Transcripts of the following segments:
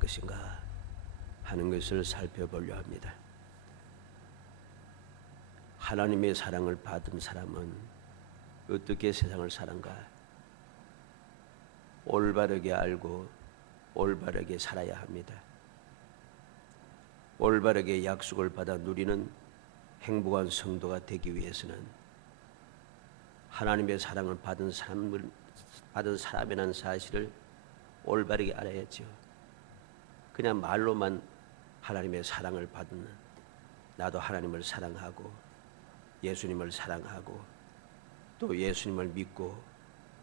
것인가 하는 것을 살펴보려 합니다. 하나님의 사랑을 받은 사람은 어떻게 세상을 사는가? 올바르게 알고 올바르게 살아야 합니다. 올바르게 약속을 받아 누리는 행복한 성도가 되기 위해서는 하나님의 사랑을 받은 사람이라는 사실을 올바르게 알아야죠. 그냥 말로만 하나님의 사랑을 받는, 나도 하나님을 사랑하고 예수님을 사랑하고 또 예수님을 믿고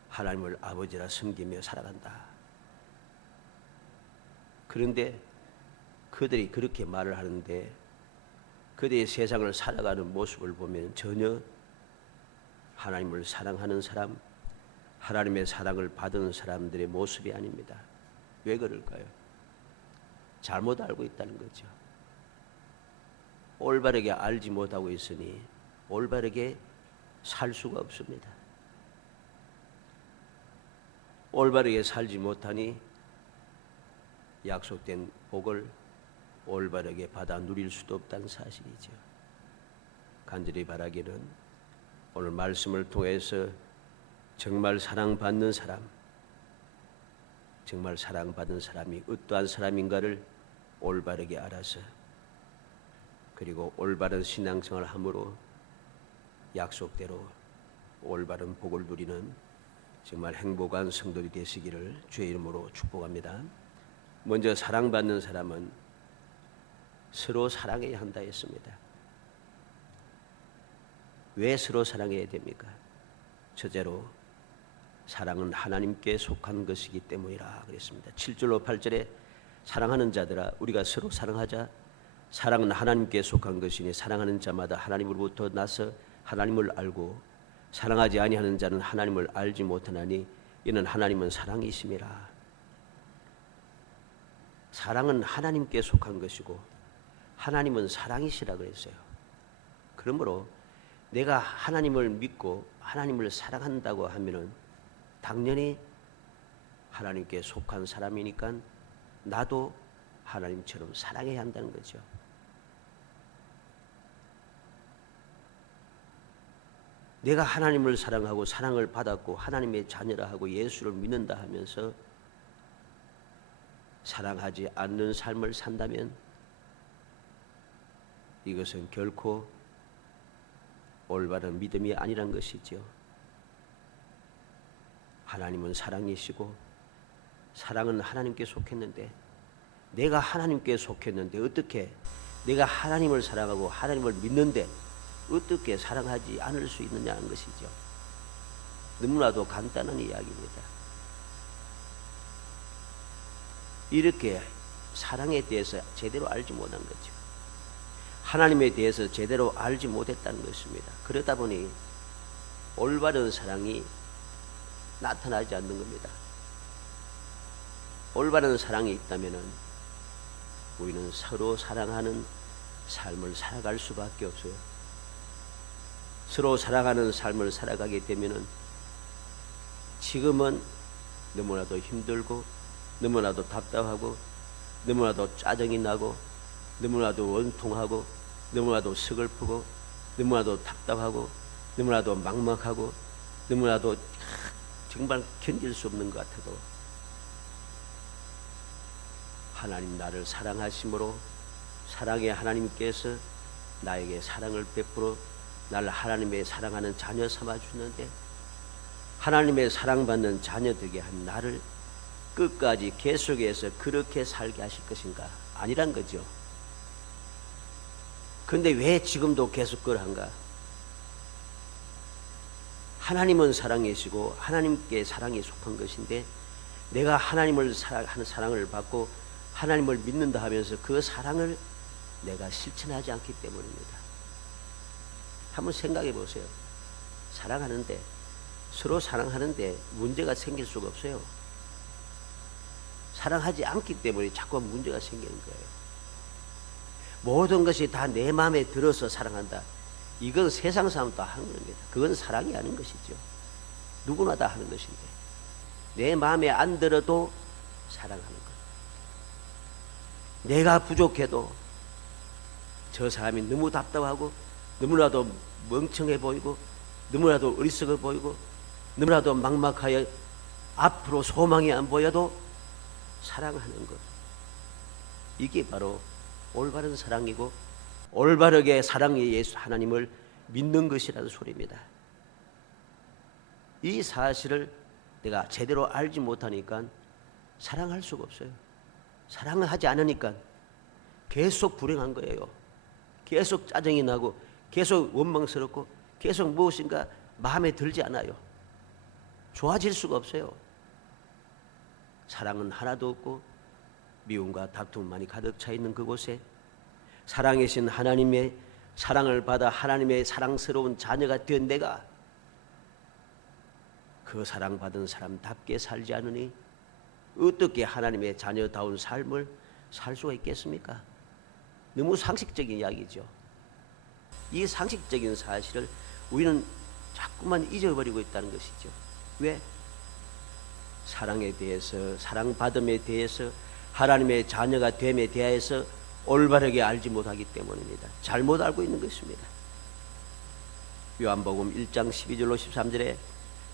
하나님을 아버지라 섬기며 살아간다. 그런데 그들이 그렇게 말을 하는데 그들이 세상을 살아가는 모습을 보면 전혀 하나님을 사랑하는 사람, 하나님의 사랑을 받은 사람들의 모습이 아닙니다. 왜 그럴까요? 잘못 알고 있다는 거죠. 올바르게 알지 못하고 있으니 올바르게 살 수가 없습니다. 올바르게 살지 못하니 약속된 복을 올바르게 받아 누릴 수도 없다는 사실이죠. 간절히 바라기는 오늘 말씀을 통해서 정말 사랑받는 사람, 정말 사랑받은 사람이 어떠한 사람인가를 올바르게 알아서 그리고 올바른 신앙생활을 함으로 약속대로 올바른 복을 누리는 정말 행복한 성도들이 되시기를 주의 이름으로 축복합니다. 먼저 사랑받는 사람은 서로 사랑해야 한다 했습니다. 왜 서로 사랑해야 됩니까? 첫째로 사랑은 하나님께 속한 것이기 때문이라 그랬습니다. 7절로 8절에 사랑하는 자들아 우리가 서로 사랑하자. 사랑은 하나님께 속한 것이니 사랑하는 자마다 하나님으로부터 나서 하나님을 알고 사랑하지 아니하는 자는 하나님을 알지 못하나니 이는 하나님은 사랑이심이라. 사랑은 하나님께 속한 것이고 하나님은 사랑이시라 그랬어요. 그러므로 내가 하나님을 믿고 하나님을 사랑한다고 하면은 당연히 하나님께 속한 사람이니까 나도 하나님처럼 사랑해야 한다는 거죠. 내가 하나님을 사랑하고 사랑을 받았고 하나님의 자녀라 하고 예수를 믿는다 하면서 사랑하지 않는 삶을 산다면 이것은 결코 올바른 믿음이 아니란 것이죠. 하나님은 사랑이시고 사랑은 하나님께 속했는데 내가 하나님께 속했는데 어떻게 내가 하나님을 사랑하고 하나님을 믿는데 어떻게 사랑하지 않을 수 있느냐는 것이죠. 너무나도 간단한 이야기입니다. 이렇게 사랑에 대해서 제대로 알지 못한 거죠. 하나님에 대해서 제대로 알지 못했다는 것입니다. 그러다 보니 올바른 사랑이 나타나지 않는 겁니다. 올바른 사랑이 있다면 우리는 서로 사랑하는 삶을 살아갈 수밖에 없어요. 서로 사랑하는 삶을 살아가게 되면 지금은 너무나도 힘들고 너무나도 답답하고 너무나도 짜증이 나고 너무나도 원통하고 너무나도 서글프고 너무나도 답답하고 너무나도 막막하고 너무나도 정말 견딜 수 없는 것 같아도 하나님 나를 사랑하심으로 사랑의 하나님께서 나에게 사랑을 베풀어 나를 하나님의 사랑하는 자녀 삼아 주는데 하나님의 사랑받는 자녀 되게 한 나를 끝까지 계속해서 그렇게 살게 하실 것인가? 아니란 거죠. 근데 왜 지금도 계속 그러한가? 하나님은 사랑이시고 하나님께 사랑이 속한 것인데 내가 하나님을 하는 사랑을 받고 하나님을 믿는다 하면서 그 사랑을 내가 실천하지 않기 때문입니다. 한번 생각해 보세요. 사랑하는데 서로 사랑하는데 문제가 생길 수가 없어요. 사랑하지 않기 때문에 자꾸 문제가 생기는 거예요. 모든 것이 다 내 마음에 들어서 사랑한다. 이건 세상 사람 다 하는 겁니다. 그건 사랑이 아닌 것이죠. 누구나 다 하는 것인데 내 마음에 안 들어도 사랑하는 것. 내가 부족해도 저 사람이 너무 답답하고 너무나도 멍청해 보이고 너무나도 어리석어 보이고 너무나도 막막하여 앞으로 소망이 안 보여도 사랑하는 것, 이게 바로 올바른 사랑이고 올바르게 사랑의 예수 하나님을 믿는 것이라는 소리입니다. 이 사실을 내가 제대로 알지 못하니까 사랑할 수가 없어요. 사랑을 하지 않으니까 계속 불행한 거예요. 계속 짜증이 나고 계속 원망스럽고 계속 무엇인가 마음에 들지 않아요. 좋아질 수가 없어요. 사랑은 하나도 없고 미움과 다툼만이 가득 차 있는 그곳에 사랑이신 하나님의 사랑을 받아 하나님의 사랑스러운 자녀가 된 내가 그 사랑받은 사람답게 살지 않으니 어떻게 하나님의 자녀다운 삶을 살 수가 있겠습니까? 너무 상식적인 이야기죠. 이 상식적인 사실을 우리는 자꾸만 잊어버리고 있다는 것이죠. 왜? 사랑에 대해서, 사랑받음에 대해서, 하나님의 자녀가 됨에 대해서 올바르게 알지 못하기 때문입니다. 잘못 알고 있는 것입니다. 요한복음 1장 12절로 13절에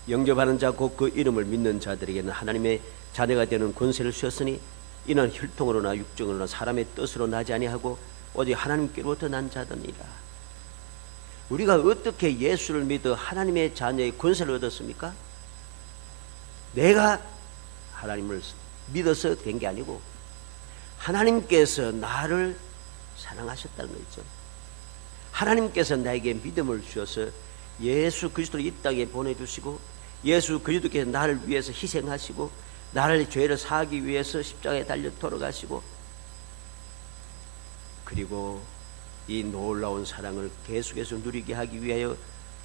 영접하는 자 곧 그 이름을 믿는 자들에게는 하나님의 자녀가 되는 권세를 주셨으니 이는 혈통으로나 육정으로나 사람의 뜻으로 나지 아니하고 오직 하나님께로부터 난 자들이라. 우리가 어떻게 예수를 믿어 하나님의 자녀의 권세를 얻었습니까? 내가 하나님을 믿어서 된 게 아니고 하나님께서 나를 사랑하셨다는 거죠. 하나님께서 나에게 믿음을 주셔서 예수 그리스도를 이 땅에 보내주시고 예수 그리스도께서 나를 위해서 희생하시고 나를 죄를 사하기 위해서 십자가에 달려 돌아가시고 그리고 이 놀라운 사랑을 계속해서 누리게 하기 위하여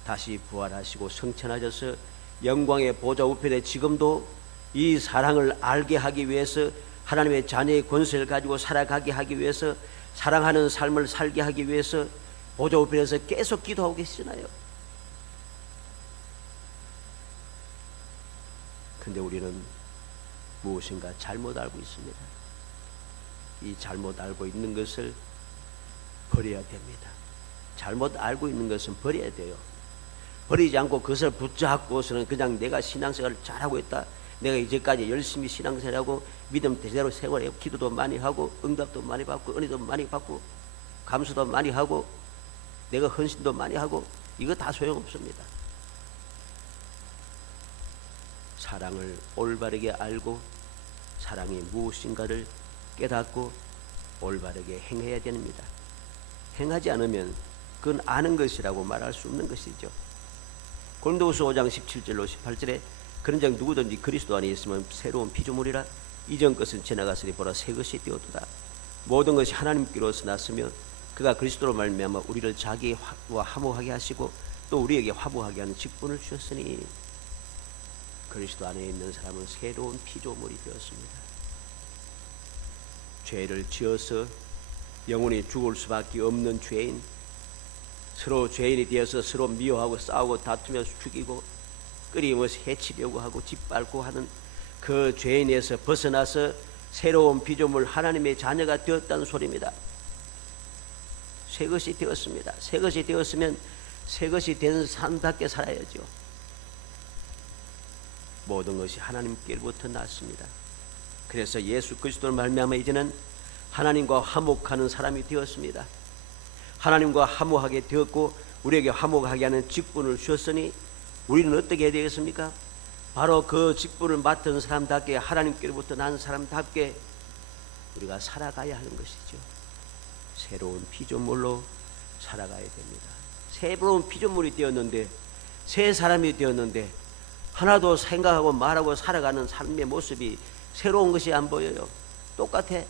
다시 부활하시고 성천하셔서 영광의 보좌 우편에 지금도 이 사랑을 알게 하기 위해서 하나님의 자녀의 권세를 가지고 살아가게 하기 위해서 사랑하는 삶을 살게 하기 위해서 보좌 우편에서 계속 기도하고 계시잖아요. 근데 우리는 무엇인가 잘못 알고 있습니다. 이 잘못 알고 있는 것을 버려야 됩니다. 잘못 알고 있는 것은 버려야 돼요. 버리지 않고 그것을 붙잡고서는 그냥 내가 신앙생활을 잘하고 있다, 내가 이제까지 열심히 신앙생활하고 믿음 제대로 생활해 기도도 많이 하고 응답도 많이 받고 은혜도 많이 받고 감수도 많이 하고 내가 헌신도 많이 하고 이거 다 소용없습니다. 사랑을 올바르게 알고 사랑이 무엇인가를 깨닫고 올바르게 행해야 됩니다. 행하지 않으면 그건 아는 것이라고 말할 수 없는 것이죠. 고린도후서 5장 17절로 18절에 그런즉 누구든지 그리스도 안에 있으면 새로운 피조물이라 이전 것은 지나갔으니 보라 새 것이 되었도다. 모든 것이 하나님께로서 났으며 그가 그리스도로 말미암아 우리를 자기와 화목하게 하시고 또 우리에게 화목하게 하는 직분을 주셨으니 그리스도 안에 있는 사람은 새로운 피조물이 되었습니다. 죄를 지어서 영원히 죽을 수밖에 없는 죄인, 서로 죄인이 되어서 서로 미워하고 싸우고 다투며 죽이고 끊임없이 해치려고 하고 짓밟고 하는 그 죄인에서 벗어나서 새로운 피조물 하나님의 자녀가 되었다는 소리입니다. 새 것이 되었습니다. 새 것이 되었으면 새 것이 된 삶답게 살아야죠. 모든 것이 하나님께로부터 났습니다. 그래서 예수 그리스도를 말미암아 이제는 하나님과 화목하는 사람이 되었습니다. 하나님과 화목하게 되었고 우리에게 화목하게 하는 직분을 주셨으니 우리는 어떻게 해야 되겠습니까? 바로 그 직분을 맡은 사람답게 하나님께로부터 난 사람답게 우리가 살아가야 하는 것이죠. 새로운 피조물로 살아가야 됩니다. 새로운 피조물이 되었는데 새 사람이 되었는데 하나도 생각하고 말하고 살아가는 삶의 모습이 새로운 것이 안 보여요. 똑같아.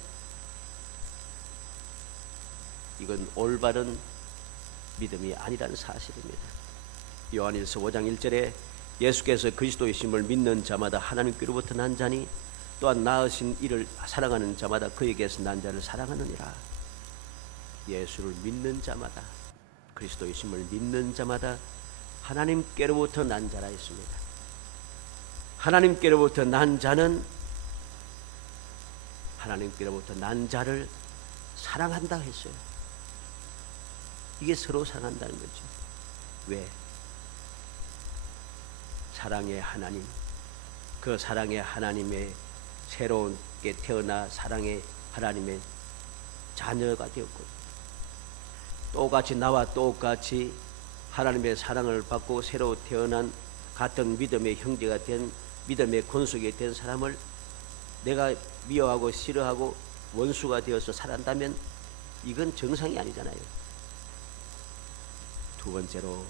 이건 올바른 믿음이 아니라는 사실입니다. 요한일서 5장 1절에 예수께서 그리스도이심을 믿는 자마다 하나님께로부터 난 자니 또한 낳으신 이를 사랑하는 자마다 그에게서 난 자를 사랑하느니라. 예수를 믿는 자마다 그리스도이심을 믿는 자마다 하나님께로부터 난 자라 했습니다. 하나님께로부터 난 자는 하나님께로부터 난 자를 사랑한다 했어요. 이게 서로 사랑한다는 거죠. 왜? 사랑의 하나님, 그 사랑의 하나님의 새롭게 태어나 사랑의 하나님의 자녀가 되었고, 똑같이 나와 똑같이 하나님의 사랑을 받고 새로 태어난 같은 믿음의 형제가 된, 믿음의 권속이 된 사람을 내가 미워하고 싫어하고 원수가 되어서 살아간다면 이건 정상이 아니잖아요. 두 번째로,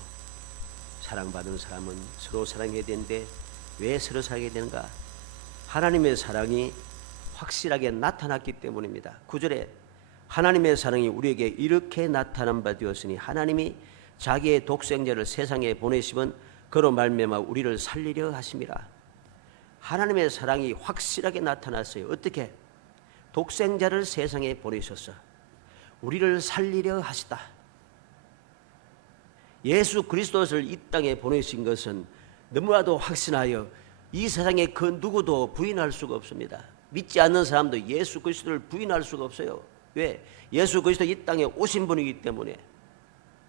사랑받은 사람은 서로 사랑해야 되는데 왜 서로 사랑해야 되는가? 하나님의 사랑이 확실하게 나타났기 때문입니다. 9절에 하나님의 사랑이 우리에게 이렇게 나타난 바 되었으니 하나님이 자기의 독생자를 세상에 보내시면 그로 말미암아 우리를 살리려 하심이라. 하나님의 사랑이 확실하게 나타났어요. 어떻게? 독생자를 세상에 보내셔서 우리를 살리려 하시다. 예수 그리스도를 이 땅에 보내신 것은 너무나도 확신하여 이 세상에 그 누구도 부인할 수가 없습니다. 믿지 않는 사람도 예수 그리스도를 부인할 수가 없어요. 왜? 예수 그리스도 이 땅에 오신 분이기 때문에,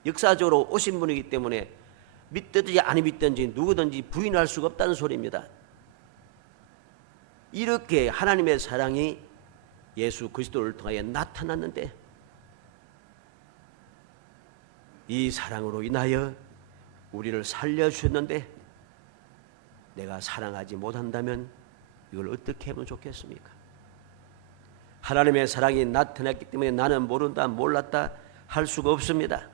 역사적으로 오신 분이기 때문에 믿든지 안 믿든지 누구든지 부인할 수가 없다는 소리입니다. 이렇게 하나님의 사랑이 예수 그리스도를 통하여 나타났는데, 이 사랑으로 인하여 우리를 살려주셨는데 내가 사랑하지 못한다면 이걸 어떻게 하면 좋겠습니까? 하나님의 사랑이 나타났기 때문에 나는 모른다, 몰랐다 할 수가 없습니다.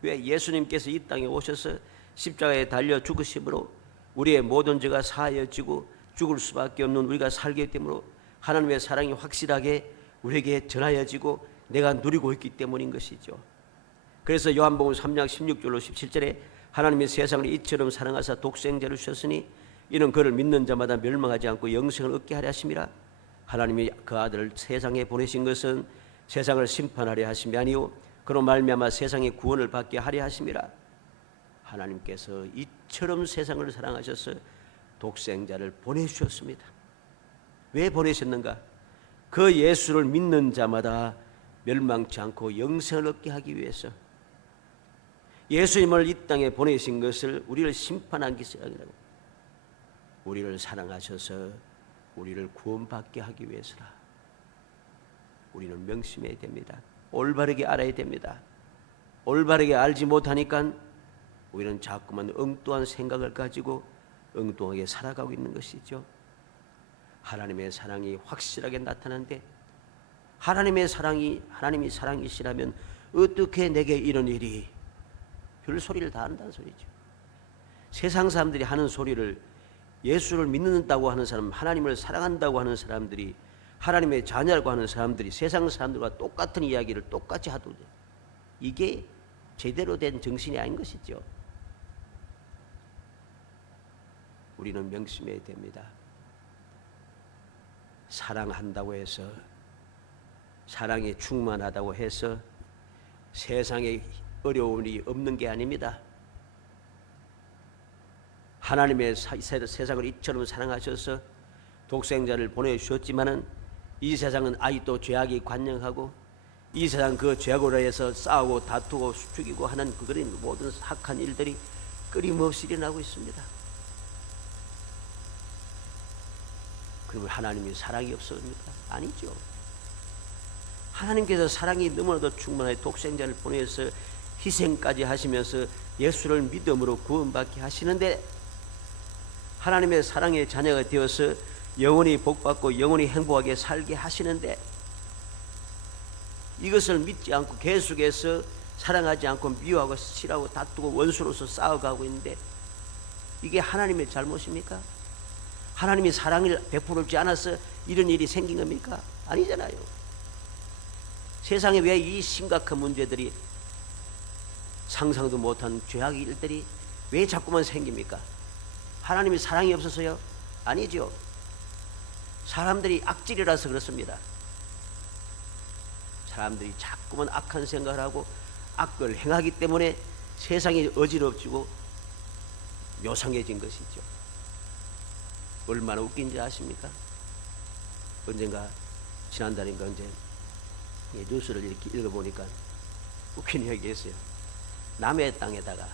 왜? 예수님께서 이 땅에 오셔서 십자가에 달려 죽으심으로 우리의 모든 죄가 사하여지고 죽을 수밖에 없는 우리가 살기 때문에 하나님의 사랑이 확실하게 우리에게 전하여지고 내가 누리고 있기 때문인 것이죠. 그래서 요한복음 3장 16절로 17절에 하나님이 세상을 이처럼 사랑하사 독생자를 주셨으니 이는 그를 믿는 자마다 멸망하지 않고 영생을 얻게 하려 하심이라. 하나님이 그 아들을 세상에 보내신 것은 세상을 심판하려 하심이 아니요 그로 말미암아 세상의 구원을 받게 하려 하심이라. 하나님께서 이처럼 세상을 사랑하셔서 독생자를 보내주셨습니다. 왜 보내셨는가? 그 예수를 믿는 자마다 멸망치 않고 영생을 얻게 하기 위해서. 예수님을 이 땅에 보내신 것을 우리를 심판하기 위해서라고, 우리를 사랑하셔서 우리를 구원받게 하기 위해서라. 우리는 명심해야 됩니다. 올바르게 알아야 됩니다. 올바르게 알지 못하니까 우리는 자꾸만 엉뚱한 생각을 가지고 엉뚱하게 살아가고 있는 것이죠. 하나님의 사랑이 확실하게 나타나는데, 하나님의 사랑이 하나님이 사랑이시라면 어떻게 내게 이런 일이, 별 소리를 다 한다는 소리죠. 세상 사람들이 하는 소리를 예수를 믿는다고 하는 사람, 하나님을 사랑한다고 하는 사람들이, 하나님의 자녀라고 하는 사람들이 세상 사람들과 똑같은 이야기를 똑같이 하도록, 이게 제대로 된 정신이 아닌 것이죠. 우리는 명심해야 됩니다. 사랑한다고 해서, 사랑이 충만하다고 해서 세상에 어려움이 없는 게 아닙니다. 하나님의 세상을 이처럼 사랑하셔서 독생자를 보내주셨지만은 이 세상은 아직도 죄악이 관영하고, 이 세상 그 죄악으로 해서 싸우고 다투고 죽이고 하는 그런 모든 악한 일들이 끊임없이 일어나고 있습니다. 그러면 하나님이 사랑이 없습니까? 아니죠. 하나님께서 사랑이 너무나도 충만하게 독생자를 보내서 희생까지 하시면서 예수를 믿음으로 구원받게 하시는데, 하나님의 사랑의 자녀가 되어서 영원히 복받고 영원히 행복하게 살게 하시는데, 이것을 믿지 않고 계속해서 사랑하지 않고 미워하고 싫어하고 다투고 원수로서 싸워가고 있는데, 이게 하나님의 잘못입니까? 하나님이 사랑을 베풀지 않아서 이런 일이 생긴 겁니까? 아니잖아요. 세상에 왜 이 심각한 문제들이, 상상도 못한 죄악의 일들이 왜 자꾸만 생깁니까? 하나님이 사랑이 없어서요? 아니죠. 사람들이 악질이라서 그렇습니다. 사람들이 자꾸만 악한 생각을 하고 악을 행하기 때문에 세상이 어지럽지고 묘상해진 것이죠. 얼마나 웃긴지 아십니까? 언젠가 지난달인가 언제 뉴스를 이렇게 읽어보니까 웃긴 얘기가 있어요. 남의 땅에다가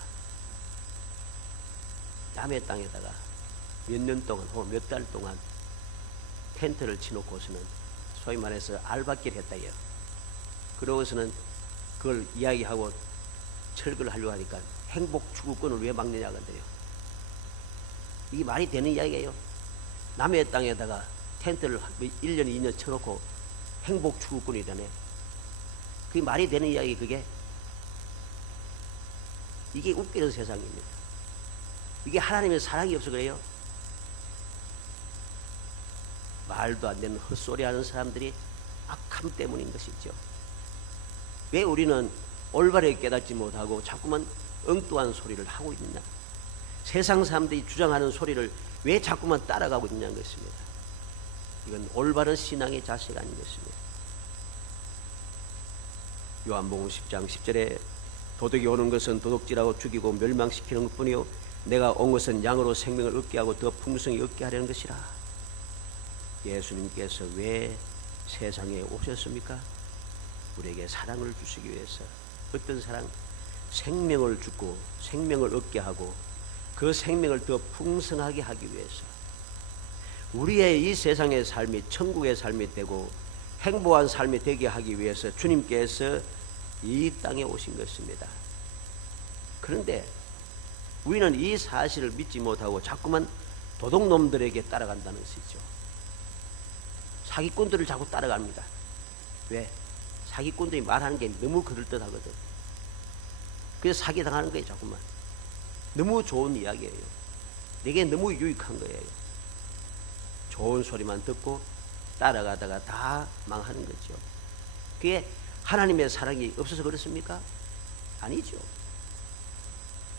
몇 년 동안 혹은 몇 달 동안 텐트를 치놓고서는 소위 말해서 알바길 했다요. 그러고서는 그걸 이야기하고 철거를 하려고 하니까 행복 추구권을 왜 막느냐 건데요. 이게 말이 되는 이야기예요. 남의 땅에다가 텐트를 1년, 2년 쳐놓고 행복 추구권이 되네. 그게 말이 되는 이야기, 그게. 이게 웃기는 세상입니다. 이게 하나님의 사랑이 없어 그래요. 말도 안 되는 헛소리 하는 사람들이 악함 때문인 것이죠. 왜 우리는 올바르게 깨닫지 못하고 자꾸만 엉뚱한 소리를 하고 있느냐. 세상 사람들이 주장하는 소리를 왜 자꾸만 따라가고 있냐는 것입니다. 이건 올바른 신앙의 자세가 아닌 것입니다. 요한복음 10장 10절에 도둑이 오는 것은 도둑질하고 죽이고 멸망시키는 것뿐이요 내가 온 것은 양으로 생명을 얻게 하고 더 풍성히 얻게 하려는 것이라. 예수님께서 왜 세상에 오셨습니까? 우리에게 사랑을 주시기 위해서. 어떤 사랑? 생명을 주고 생명을 얻게 하고 그 생명을 더 풍성하게 하기 위해서. 우리의 이 세상의 삶이 천국의 삶이 되고 행복한 삶이 되게 하기 위해서 주님께서 이 땅에 오신 것입니다. 그런데 우리는 이 사실을 믿지 못하고 자꾸만 도둑놈들에게 따라간다는 것이죠. 사기꾼들을 자꾸 따라갑니다. 왜? 사기꾼들이 말하는 게 너무 그럴듯하거든. 그래서 사기당하는 거예요. 자꾸만. 너무 좋은 이야기예요. 내게 너무 유익한 거예요. 좋은 소리만 듣고 따라가다가 다 망하는 거죠. 그게 하나님의 사랑이 없어서 그렇습니까? 아니죠.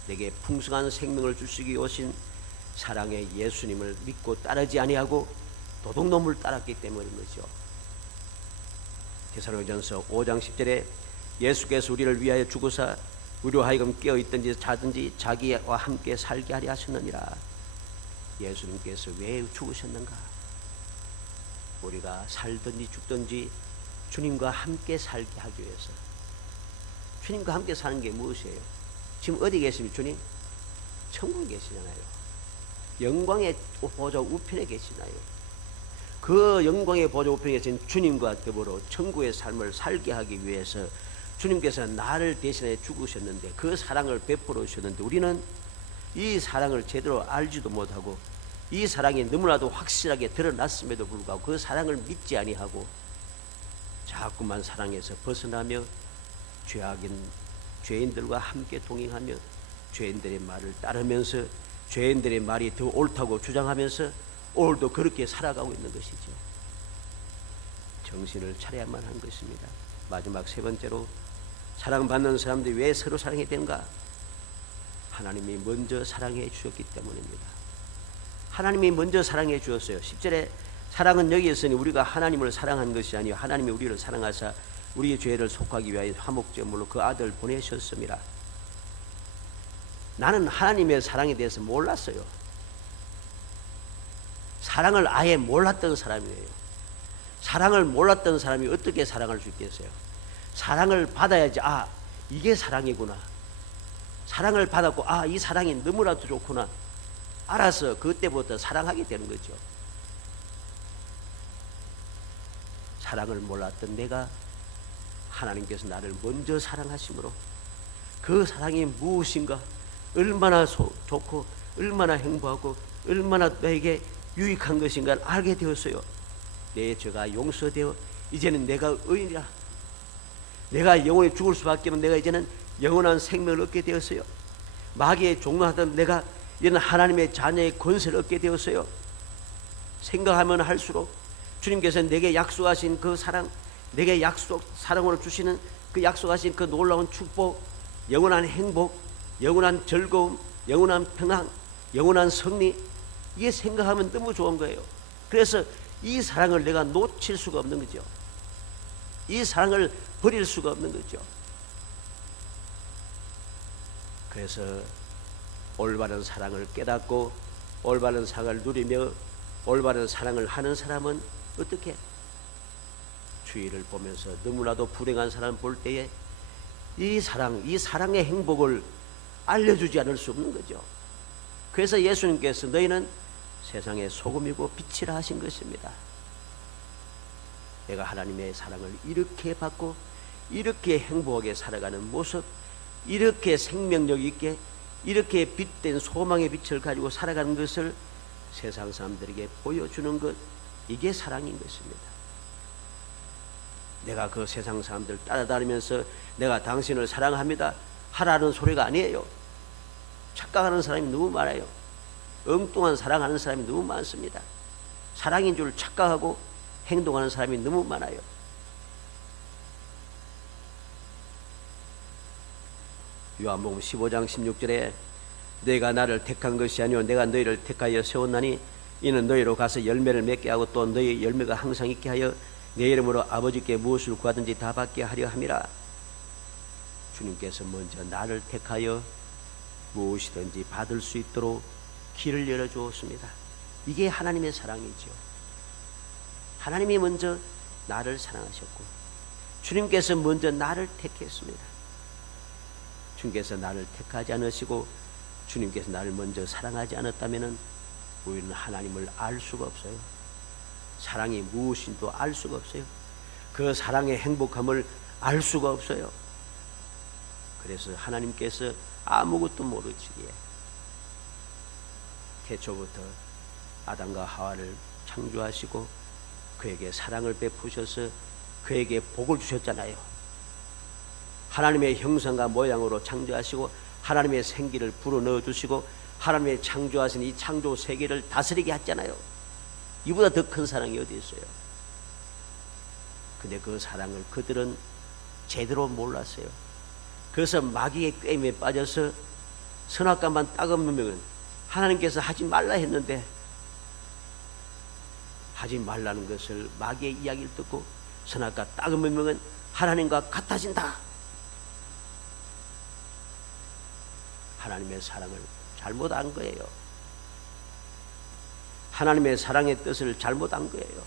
내게 풍성한 생명을 주시기 오신 사랑의 예수님을 믿고 따르지 아니하고 도둑놈을 따랐기 때문인 거죠. 데살로니가전서 5장 10절에 예수께서 우리를 위하여 죽으사 우리로 하여금 깨어있든지 자든지 자기와 함께 살게 하려 하셨느니라. 예수님께서 왜 죽으셨는가? 우리가 살든지 죽든지 주님과 함께 살게 하기 위해서. 주님과 함께 사는 게 무엇이에요? 지금 어디 계십니까? 주님? 천국에 계시잖아요. 영광의 보좌 우편에 계시나요? 그 영광의 보좌 우편에 계신 주님과 더불어 천국의 삶을 살게 하기 위해서 주님께서 나를 대신해 죽으셨는데 그 사랑을 베풀어 주셨는데 우리는 이 사랑을 제대로 알지도 못하고 이 사랑이 너무나도 확실하게 드러났음에도 불구하고 그 사랑을 믿지 아니하고 자꾸만 사랑에서 벗어나며 죄인들과 함께 동행하며 죄인들의 말을 따르면서 죄인들의 말이 더 옳다고 주장하면서 오늘도 그렇게 살아가고 있는 것이죠. 정신을 차려야만 한 것입니다. 마지막 세 번째로 사랑받는 사람들이 왜 서로 사랑해야 되는가? 하나님이 먼저 사랑해 주셨기 때문입니다. 하나님이 먼저 사랑해 주었어요. 10절에 사랑은 여기 있으니 우리가 하나님을 사랑한 것이 아니요 하나님이 우리를 사랑하사 우리의 죄를 속하기 위하여 화목제물로 그 아들 보내셨습니다. 나는 하나님의 사랑에 대해서 몰랐어요. 사랑을 아예 몰랐던 사람이에요. 사랑을 몰랐던 사람이 어떻게 사랑할 수 있겠어요? 사랑을 받아야지 이게 사랑이구나. 사랑을 받았고 이 사랑이 너무나도 좋구나. 알아서 그때부터 사랑하게 되는 거죠. 사랑을 몰랐던 내가 하나님께서 나를 먼저 사랑하심으로 그 사랑이 무엇인가, 얼마나 좋고 얼마나 행복하고 얼마나 나에게 유익한 것인가를 알게 되었어요. 내 죄가 용서되어 이제는 내가 의인이라. 내가 영원히 죽을 수밖에 없는 내가 이제는 영원한 생명을 얻게 되었어요. 마귀의 종노하던 내가 이제는 하나님의 자녀의 권세를 얻게 되었어요. 생각하면 할수록 주님께서 내게 약속하신 그 사랑, 내게 사랑으로 주시는 그 약속하신 그 놀라운 축복, 영원한 행복, 영원한 즐거움, 영원한 평안, 영원한 승리, 이게 생각하면 너무 좋은 거예요. 그래서 이 사랑을 내가 놓칠 수가 없는 거죠. 이 사랑을 버릴 수가 없는 거죠. 그래서 올바른 사랑을 깨닫고 올바른 사랑을 누리며 올바른 사랑을 하는 사람은 어떻게? 주위를 보면서 너무나도 불행한 사람을 볼 때에 이 사랑의 행복을 알려주지 않을 수 없는 거죠. 그래서 예수님께서 너희는 세상의 소금이고 빛이라 하신 것입니다. 내가 하나님의 사랑을 이렇게 받고 이렇게 행복하게 살아가는 모습, 이렇게 생명력 있게 이렇게 빛된 소망의 빛을 가지고 살아가는 것을 세상 사람들에게 보여주는 것, 이게 사랑인 것입니다. 내가 그 세상 사람들 따라다니면서 내가 당신을 사랑합니다 하라는 소리가 아니에요. 착각하는 사람이 너무 많아요. 엉뚱한 사랑하는 사람이 너무 많습니다. 사랑인 줄 착각하고 행동하는 사람이 너무 많아요. 요한복음 15장 16절에 내가 나를 택한 것이 아니오 내가 너희를 택하여 세웠나니 이는 너희로 가서 열매를 맺게 하고 또 너희 열매가 항상 있게 하여 내 이름으로 아버지께 무엇을 구하든지 다 받게 하려 함이라. 주님께서 먼저 나를 택하여 무엇이든지 받을 수 있도록 길을 열어주었습니다. 이게 하나님의 사랑이죠. 하나님이 먼저 나를 사랑하셨고 주님께서 먼저 나를 택했습니다. 주님께서 나를 택하지 않으시고 주님께서 나를 먼저 사랑하지 않았다면 우리는 하나님을 알 수가 없어요. 사랑이 무엇인지도 알 수가 없어요. 그 사랑의 행복함을 알 수가 없어요. 그래서 하나님께서 아무것도 모르시기에 태초부터 아담과 하와를 창조하시고 그에게 사랑을 베푸셔서 그에게 복을 주셨잖아요. 하나님의 형상과 모양으로 창조하시고 하나님의 생기를 불어넣어 주시고 하나님의 창조하신 이 창조 세계를 다스리게 했잖아요. 이보다 더 큰 사랑이 어디 있어요? 근데 그 사랑을 그들은 제대로 몰랐어요. 그래서 마귀의 꾀임에 빠져서 선악과만 따먹으면 하나님께서 하지 말라 했는데 하지 말라는 것을 마귀의 이야기를 듣고 선악과 따먹으면 하나님과 같아진다. 하나님의 사랑을 잘못 안 거예요. 하나님의 사랑의 뜻을 잘못 안 거예요.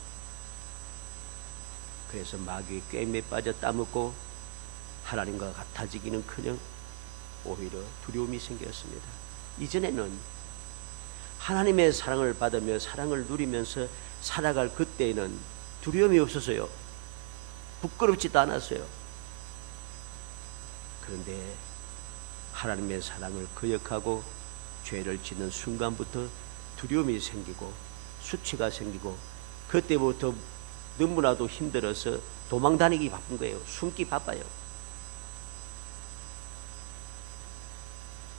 그래서 마귀의 꾀임에 빠져 따먹고 하나님과 같아지기는커녕 오히려 두려움이 생겼습니다. 이전에는 하나님의 사랑을 받으며 사랑을 누리면서 살아갈 그때에는 두려움이 없었어요. 부끄럽지도 않았어요. 그런데 하나님의 사랑을 거역하고 죄를 짓는 순간부터 두려움이 생기고 수치가 생기고 그때부터 너무나도 힘들어서 도망다니기 바쁜 거예요. 숨기 바빠요.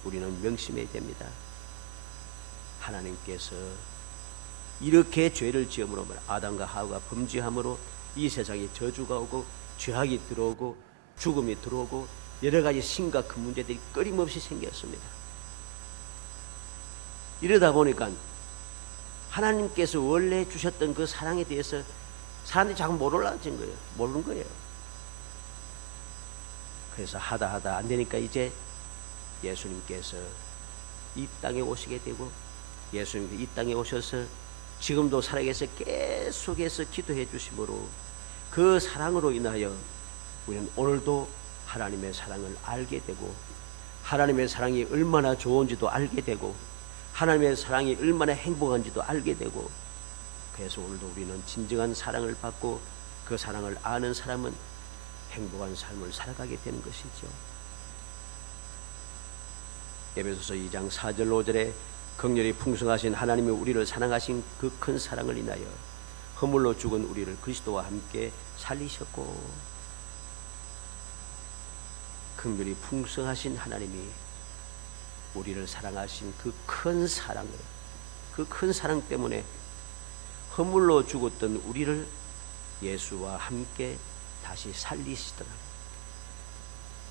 우리는 명심해야 됩니다. 하나님께서 이렇게 죄를 지음으로 아담과 하와가 범죄함으로 이 세상에 저주가 오고 죄악이 들어오고 죽음이 들어오고 여러 가지 심각한 문제들이 끊임없이 생겼습니다. 이러다 보니까 하나님께서 원래 주셨던 그 사랑에 대해서 사람들이 자꾸 모르는 거예요. 그래서 하다 안 되니까 이제 예수님께서 이 땅에 오시게 되고 예수님께서 이 땅에 오셔서 지금도 살아계셔 계속해서 기도해 주심으로 그 사랑으로 인하여 우리는 오늘도 하나님의 사랑을 알게 되고 하나님의 사랑이 얼마나 좋은지도 알게 되고 하나님의 사랑이 얼마나 행복한지도 알게 되고 그래서 오늘도 우리는 진정한 사랑을 받고 그 사랑을 아는 사람은 행복한 삶을 살아가게 되는 것이죠. 에베소서 2장 4절 5절에 긍휼이 풍성하신 하나님이 우리를 사랑하신 그 큰 사랑을 인하여 허물로 죽은 우리를 그리스도와 함께 살리셨고 긍휼이 풍성하신 하나님이 우리를 사랑하신 그 큰 사랑을 그 큰 사랑 때문에 허물로 죽었던 우리를 예수와 함께 다시 살리시더라.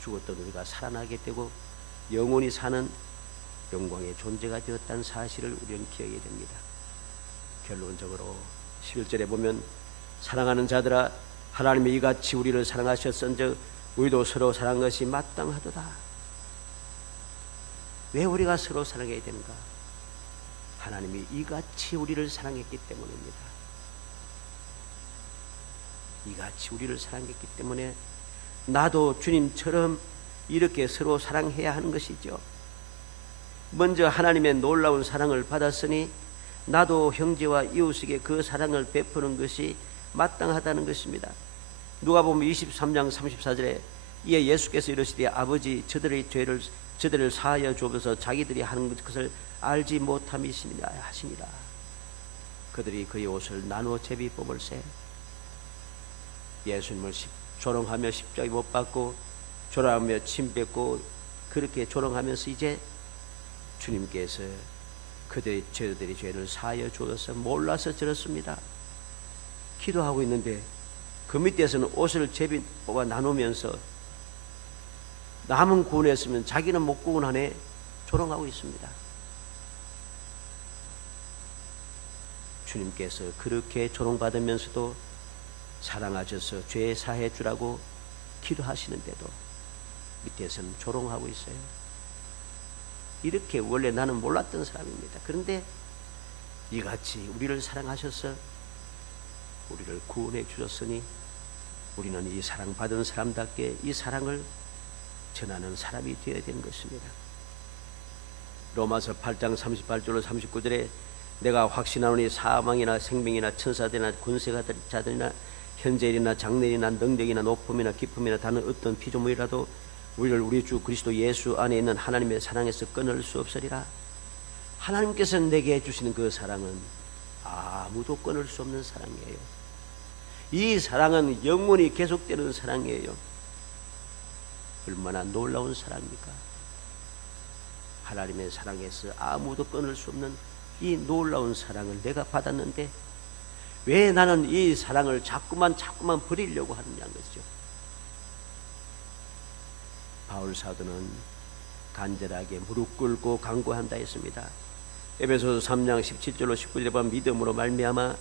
죽었던 우리가 살아나게 되고 영원히 사는 영광의 존재가 되었다는 사실을 우리는 기억해야 됩니다. 결론적으로 11절에 보면 사랑하는 자들아 하나님이 이같이 우리를 사랑하셨은즉 우리도 서로 사랑한 것이 마땅하도다. 왜 우리가 서로 사랑해야 되는가? 하나님이 이같이 우리를 사랑했기 때문입니다. 이같이 우리를 사랑했기 때문에 나도 주님처럼 이렇게 서로 사랑해야 하는 것이죠. 먼저 하나님의 놀라운 사랑을 받았으니 나도 형제와 이웃에게 그 사랑을 베푸는 것이 마땅하다는 것입니다. 누가복음 23장 34절에 이에 예수께서 이르시되 아버지 저들을 사하여 주옵소서 자기들이 하는 것을 알지 못함이시니라 하시니라. 그들이 그의 옷을 나누어 제비 뽑을세. 예수님을 조롱하며 십자가에 못 박고 조롱하며 침 뱉고 그렇게 조롱하면서 이제 주님께서 저들이 죄를 사하여 주어서 몰라서 저렇습니다. 기도하고 있는데 그 밑에서는 옷을 제비 뽑아 나누면서 남은 구원했으면 자기는 못 구원하네 조롱하고 있습니다. 주님께서 그렇게 조롱받으면서도 사랑하셔서 죄 사해 주라고 기도하시는데도 밑에서는 조롱하고 있어요. 이렇게 원래 나는 몰랐던 사람입니다. 그런데 이같이 우리를 사랑하셔서 우리를 구원해 주셨으니 우리는 이 사랑받은 사람답게 이 사랑을 전하는 사람이 되어야 되는 것입니다. 로마서 8장 38절로 39절에 내가 확신하노니 사망이나 생명이나 천사들이나 군세자들이나 현재일이나 장래일이나 능력이나 높음이나 깊음이나 다른 어떤 피조물이라도 우리를 우리 주 그리스도 예수 안에 있는 하나님의 사랑에서 끊을 수 없으리라. 하나님께서 내게 해주시는 그 사랑은 아무도 끊을 수 없는 사랑이에요. 이 사랑은 영원히 계속되는 사랑이에요. 얼마나 놀라운 사랑입니까? 하나님의 사랑에서 아무도 끊을 수 없는 이 놀라운 사랑을 내가 받았는데 왜 나는 이 사랑을 자꾸만 버리려고 하느냐는 것이죠. 바울 사도는 간절하게 무릎 꿇고 간구한다 했습니다. 에베소서 3장 17절로 19절에 보면 믿음으로 말미암아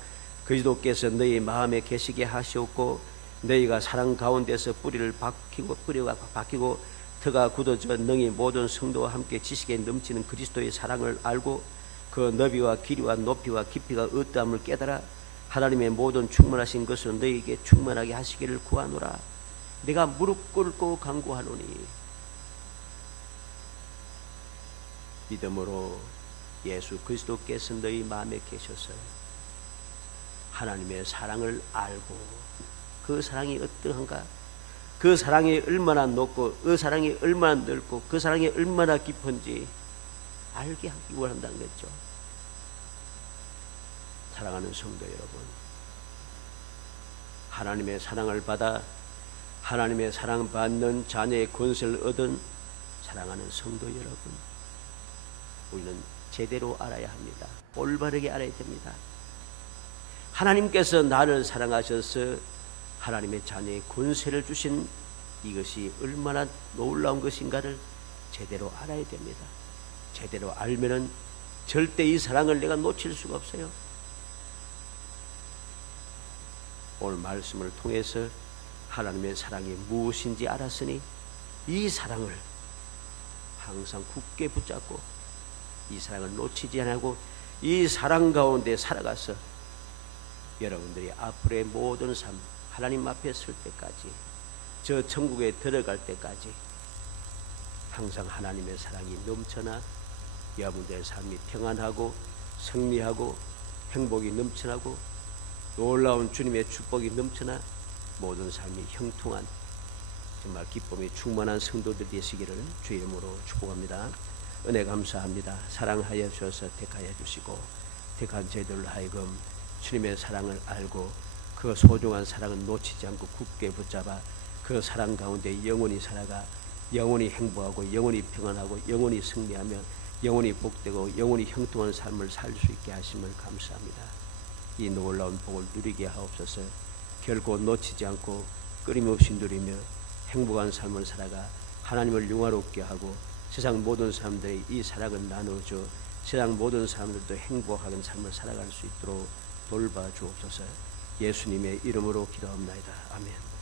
그리스도께서 너희 마음에 계시게 하시었고 너희가 사랑 가운데서 뿌리가 박히고 터가 굳어져 능히 모든 성도와 함께 지식에 넘치는 그리스도의 사랑을 알고 그 너비와 길이와 높이와 깊이가 어떠함을 깨달아 하나님의 모든 충만하신 것을 너희에게 충만하게 하시기를 구하노라. 내가 무릎 꿇고 간구하노니 믿음으로 예수 그리스도께서 너희 마음에 계셔서 하나님의 사랑을 알고 그 사랑이 어떠한가, 그 사랑이 얼마나 높고 그 사랑이 얼마나 넓고 그 사랑이 얼마나 깊은지 알게 하기 원한다는 거죠. 사랑하는 성도 여러분, 하나님의 사랑을 받아 하나님의 사랑받는 자녀의 권세를 얻은 사랑하는 성도 여러분, 우리는 제대로 알아야 합니다. 올바르게 알아야 됩니다. 하나님께서 나를 사랑하셔서 하나님의 자녀의 권세를 주신 이것이 얼마나 놀라운 것인가를 제대로 알아야 됩니다. 제대로 알면은 절대 이 사랑을 내가 놓칠 수가 없어요. 오늘 말씀을 통해서 하나님의 사랑이 무엇인지 알았으니 이 사랑을 항상 굳게 붙잡고 이 사랑을 놓치지 않고 이 사랑 가운데 살아가서 여러분들이 앞으로의 모든 삶 하나님 앞에 설 때까지 저 천국에 들어갈 때까지 항상 하나님의 사랑이 넘쳐나 여러분들의 삶이 평안하고 승리하고 행복이 넘쳐나고 놀라운 주님의 축복이 넘쳐나 모든 삶이 형통한 정말 기쁨이 충만한 성도들 되시기를 주의 이름으로 축복합니다. 은혜 감사합니다. 사랑하여 주셔서 택하여 주시고 택한 저희들로 하여금 주님의 사랑을 알고 그 소중한 사랑을 놓치지 않고 굳게 붙잡아 그 사랑 가운데 영원히 살아가 영원히 행복하고 영원히 평안하고 영원히 승리하며 영원히 복되고 영원히 형통한 삶을 살 수 있게 하심을 감사합니다. 이 놀라운 복을 누리게 하옵소서. 결코 놓치지 않고 끊임없이 누리며 행복한 삶을 살아가 하나님을 영화롭게 하고 세상 모든 사람들이 이 사랑을 나누어줘 세상 모든 사람들도 행복한 삶을 살아갈 수 있도록 돌봐 주옵소서. 예수님의 이름으로 기도합나이다. 아멘.